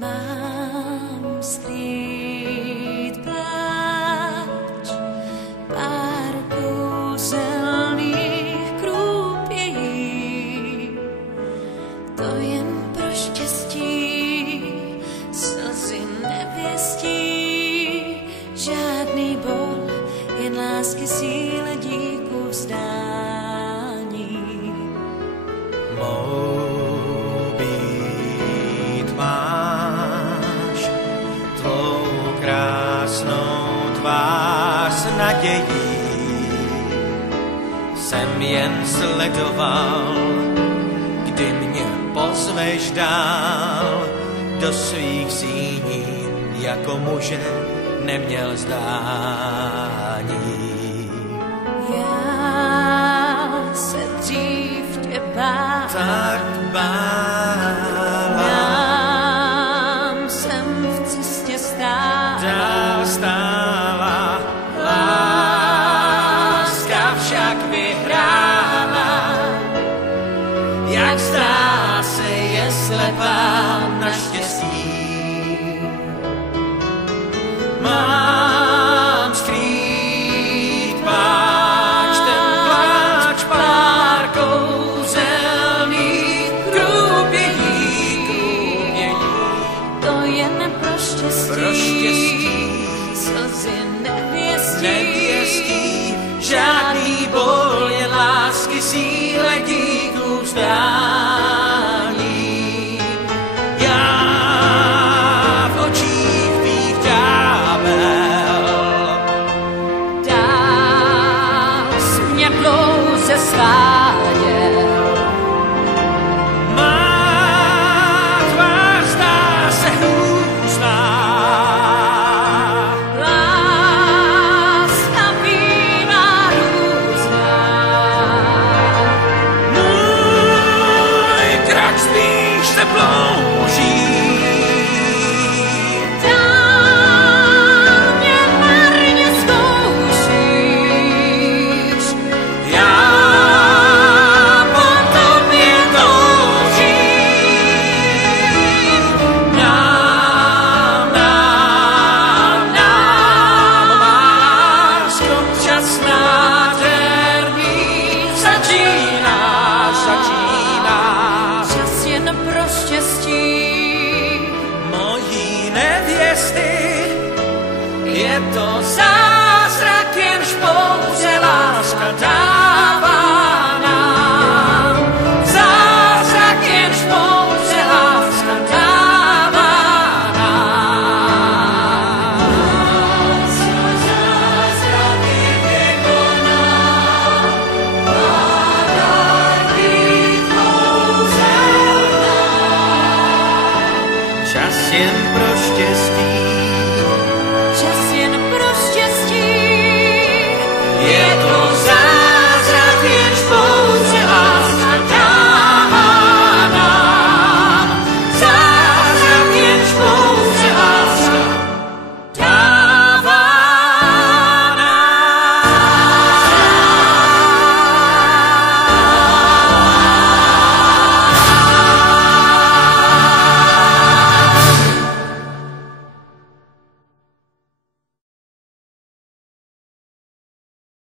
Mám skrýt pláč, pár kouzelných krůpějí, to jen pro štěstí, slzy nevěstí, žádný bol, jen lásky síle díku vzdání. S nadějí jsem jen sledoval, kdy mě pozveš dál do svých síní, jako muže neměl zdání. Já se dřív tě bál, tak bál, nám jsem v cestě stál, dál stála, láska však vyhrála, jak zdá se je slepá na štěstí. Mám skrýt pláč, ten pláč pár kouzelných krůpění, to jen pro štěstí, slzy nevěstí, žádný bol, jen lásky síle díku vzdání. Já v očích tvých ďábel, dál jsi mě dlouze sváděl. má tvář zdá se hnusná, Láska bývá různá, můj krok spíš teplou